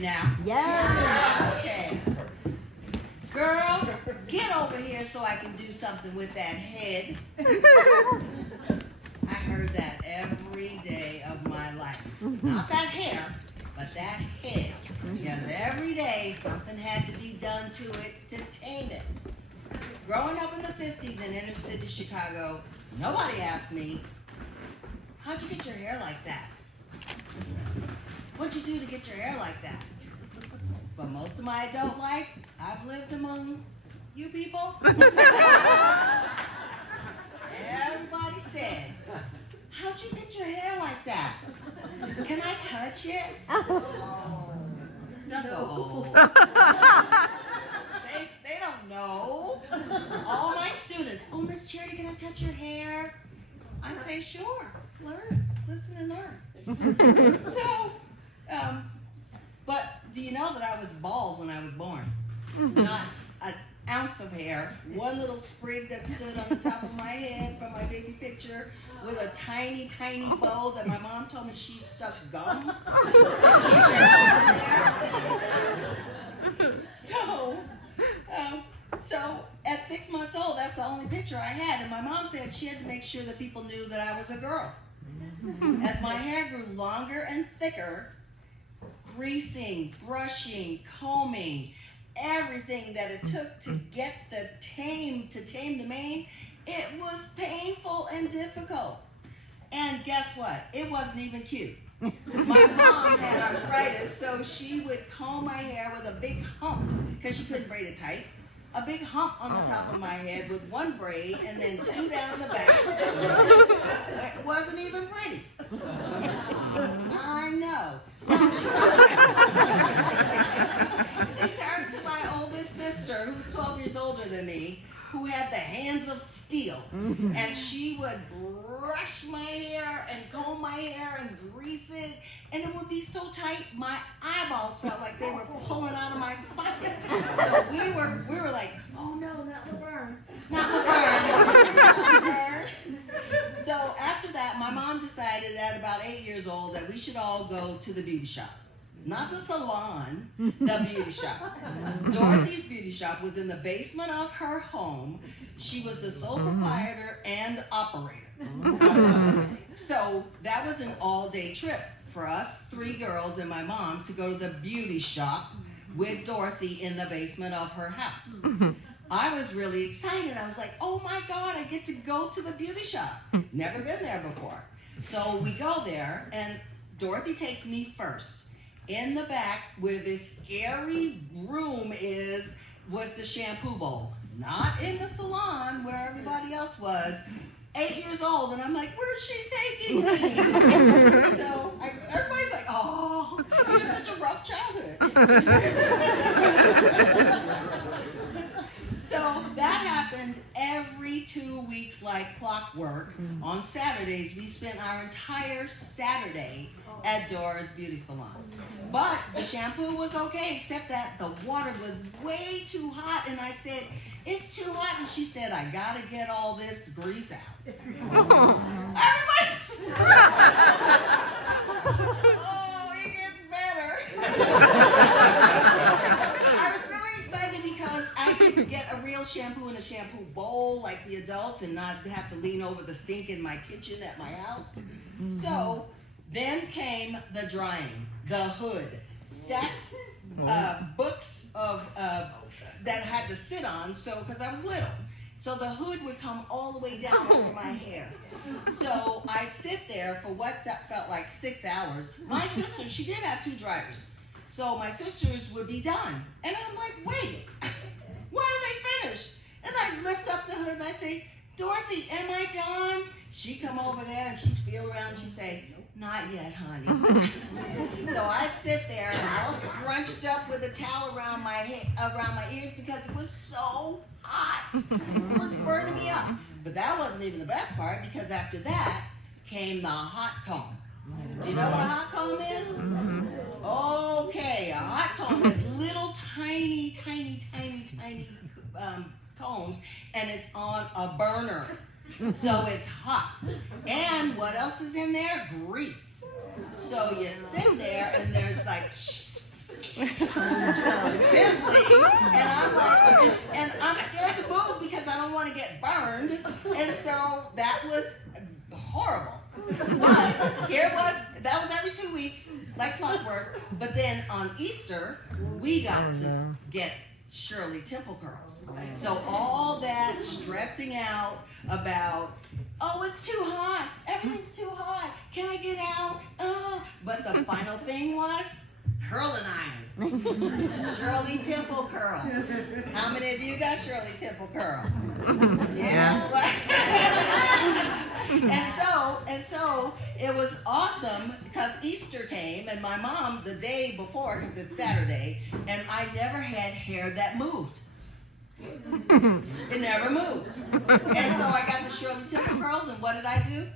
now? Yeah. Okay. Girl, get over here so I can do something with that head. I heard that every day of my life. Not that hair, but that head. Because every day something had to be done to it to tame it. Growing up in the 50s in inner city Chicago, nobody asked me, how'd you get your hair like that? What'd you do to get your hair like that? But most of my adult life, I've lived among you people. Everybody said, how'd you get your hair like that? Can I touch it? Don't go. They don't know. All my students, oh, Miss Charity, can I touch your hair? I'd say, sure, learn, listen and learn. So, but do you know that I was bald when I was born? Not an ounce of hair, one little sprig that stood on the top of my head from my baby picture with a tiny, tiny bow that my mom told me she stuck gum to keep it there. So at 6 months old, that's the only picture I had, and my mom said she had to make sure that people knew that I was a girl. As my hair grew longer and thicker, greasing, brushing, combing, everything that it took to get to tame the mane, it was painful and difficult. And guess what? It wasn't even cute. My mom had arthritis, so she would comb my hair with a big hump, because she couldn't braid it tight. A big hump on the top of my head with one braid and then two down the back. It wasn't even pretty. I know. So she turned to my oldest sister, who's 12 years older than me, who had the hands of steel. And she would brush my hair and comb my hair and grease it. And it would be so tight, my eyeballs felt like they were pulling out of my socket. So we were like, oh no, not Laverne. Not Laverne. Not Laverne. So after that, my mom decided at about 8 years old that we should all go to the beauty shop. Not the salon, the beauty shop. Dorothy's beauty shop was in the basement of her home. She was the sole proprietor and operator. So that was an all-day trip for us, 3 girls and my mom, to go to the beauty shop with Dorothy in the basement of her house. I was really excited. I was like, oh my God, I get to go to the beauty shop. Never been there before. So we go there, and Dorothy takes me first. In the back, where this scary room was the shampoo bowl. Not in the salon where everybody else was. 8 years old, and I'm like, where's she taking me? So everybody's like, oh, you had such a rough childhood. So that happened every 2 weeks like clockwork. On Saturdays, we spent our entire Saturday at Dora's Beauty Salon. But the shampoo was okay, except that the water was way too hot, and I said, it's too hot, and she said, I gotta get all this grease out. Everybody! Oh, it gets better. I was really excited because I could get a real shampoo in a shampoo bowl like the adults and not have to lean over the sink in my kitchen at my house. So then came the drying, the hood, stacked books of that I had to sit on, so because I was little. So the hood would come all the way down over my hair. So I'd sit there for what felt like 6 hours. My sister, she did have 2 dryers. So my sisters would be done. And I'm like, wait, why are they finished? And I lift up the hood and I say, Dorothy, am I done? She'd come over there and she'd feel around and she'd say, not yet, honey. So I'd sit there all scrunched up with a towel around my ears because it was so hot. It was burning me up. But that wasn't even the best part, because after that came the hot comb. Do you know what a hot comb is? Okay, a hot comb is little tiny combs, and it's on a burner. So it's hot. And what else is in there? Grease. So you sit there and there's like sizzling, and I'm like, and I'm scared to move because I don't want to get burned, and so that was horrible. But that was every 2 weeks, like clockwork. But then on Easter, we got to get Shirley Temple curls. So all that stressing out about, oh, it's too hot, everything's too hot, can I get out? But the final thing was curling iron. Shirley Temple curls. How many of you got Shirley Temple curls? Yeah. And so it was awesome because Easter came and my mom the day before, because it's Saturday, and I never had hair that moved. It never moved. And so I got the Shirley Temple curls, and what did I do?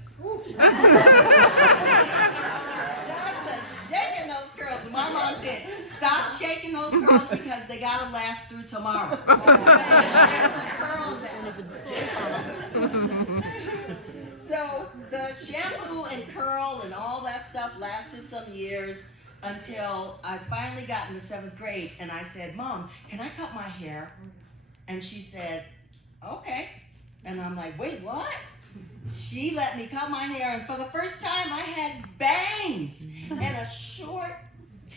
Just shaking those curls. And my mom said, stop shaking those curls because they gotta last through tomorrow. So the shampoo and curl and all that stuff lasted some years until I finally got into 7th grade, and I said, Mom, can I cut my hair? And she said, okay. And I'm like, wait, what? She let me cut my hair, and for the first time I had bangs and a short,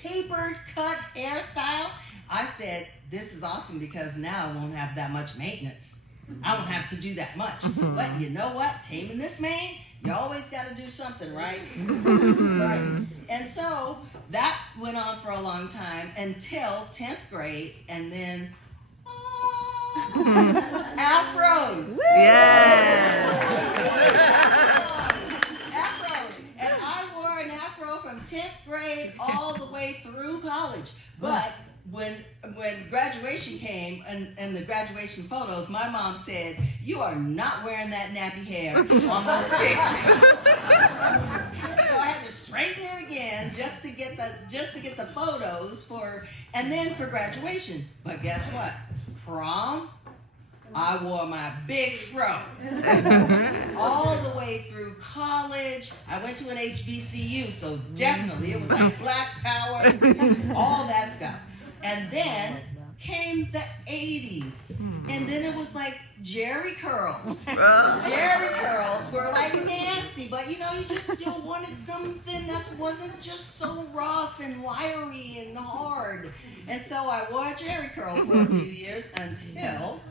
tapered cut hairstyle. I said, this is awesome because now I won't have that much maintenance. I don't have to do that much. But you know what? Taming this mane, you always got to do something, right? Right. And so that went on for a long time until 10th grade, and then afros. Yes. Afros. And I wore an afro from 10th grade all the way through college. But when graduation came and the graduation photos, my mom said, you are not wearing that nappy hair on those pictures. So I had to straighten it again just to get the photos and then for graduation. But guess what? Prom, I wore my big fro all the way through college. I went to an HBCU, so definitely it was like Black Power, all that stuff. And then came the 80s, and then it was like Jerry curls. Jerry curls were like nasty, but you know, you just still wanted something that wasn't just so rough and wiry and hard. And so I wore a Jerry curl for a few years until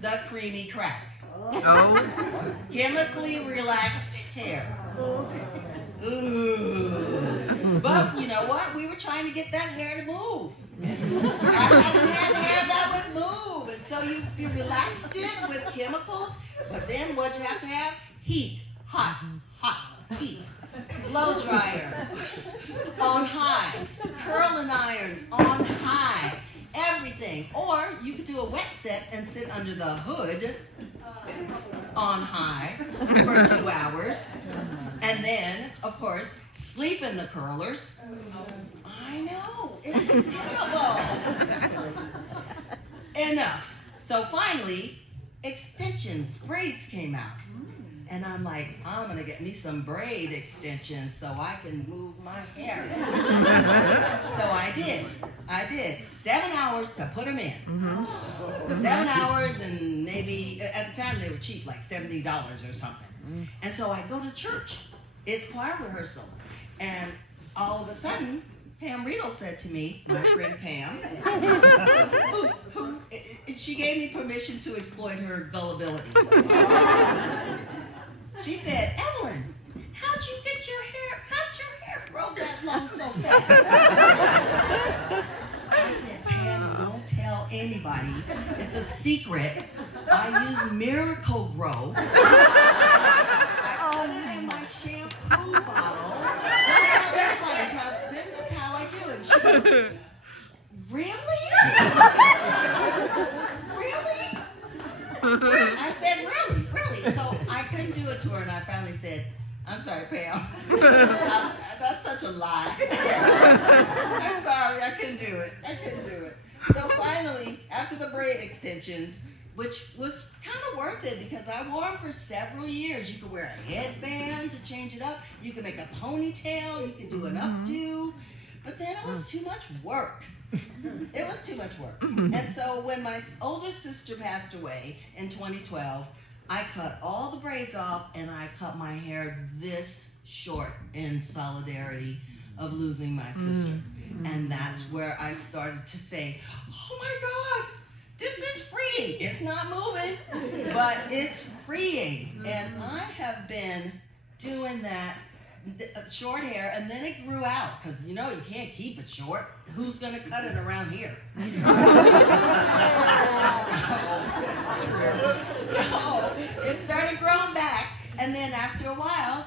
the creamy crack. Chemically relaxed hair. Ooh. But you know what? We were trying to get that hair to move. I hadn't had hair that would move. And so you relaxed it with chemicals, but then what'd you have to have? Heat. Hot, heat. Blow dryer. On high. Curling irons on high. Everything. Or you could do a wet set and sit under the hood on high for 2 hours. And then, of course, sleep in the curlers. I know, it is terrible. Enough. So finally, extensions, braids came out. And I'm like, I'm gonna get me some braid extensions so I can move my hair. So I did. 7 hours to put them in. 7 hours, and maybe, at the time they were cheap, like $70 or something. And so I go to church. It's choir rehearsal. And all of a sudden, Pam Riedel said to me, my friend Pam, she gave me permission to exploit her gullibility. She said, Evelyn, how'd your hair grow that long so fast? I said, Pam, don't tell anybody. It's a secret. I use Miracle Grow. I put it in my shampoo bottle. Don't tell anybody because this is how I do it. She goes, really? Really? I said, really? So I couldn't do it to her, and I finally said, I'm sorry, Pam. That's such a lie. I'm sorry, I couldn't do it. So finally, after the braid extensions, which was kind of worth it because I wore them for several years. You could wear a headband to change it up. You could make a ponytail. You could do an updo. But then it was too much work. It was too much work. And so when my oldest sister passed away in 2012, I cut all the braids off and I cut my hair this short in solidarity of losing my sister. And that's where I started to say, oh my God, this is freeing. It's not moving, but it's freeing. And I have been doing that short hair, and then it grew out, because you know you can't keep it short. Who's going to cut it around here? So it started growing back, and then after a while,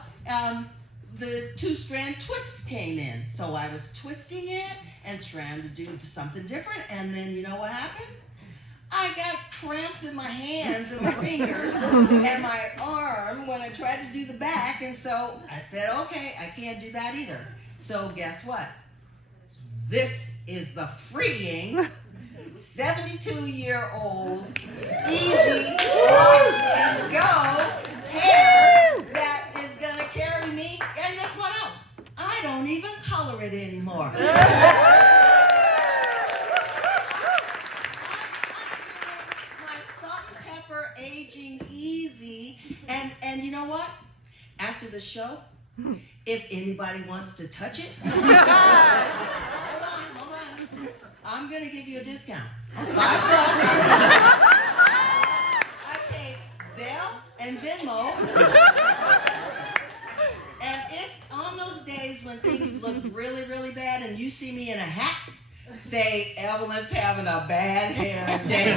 the two-strand twist came in. So I was twisting it and trying to do something different, and then you know what happened? I got cramps in my hands and my fingers and my arm when I tried to do the back, and so I said, okay, I can't do that either. So guess what? This is the freeing 72-year-old easy wash and go hair that is gonna carry me. And guess what else? I don't even color it anymore. Aging easy, and you know what? After the show, if anybody wants to touch it, hold on, I'm gonna give you a discount. $5. I take Zelle and Venmo. And if on those days when things look really, really bad and you see me in a hat, say Evelyn's having a bad hair day.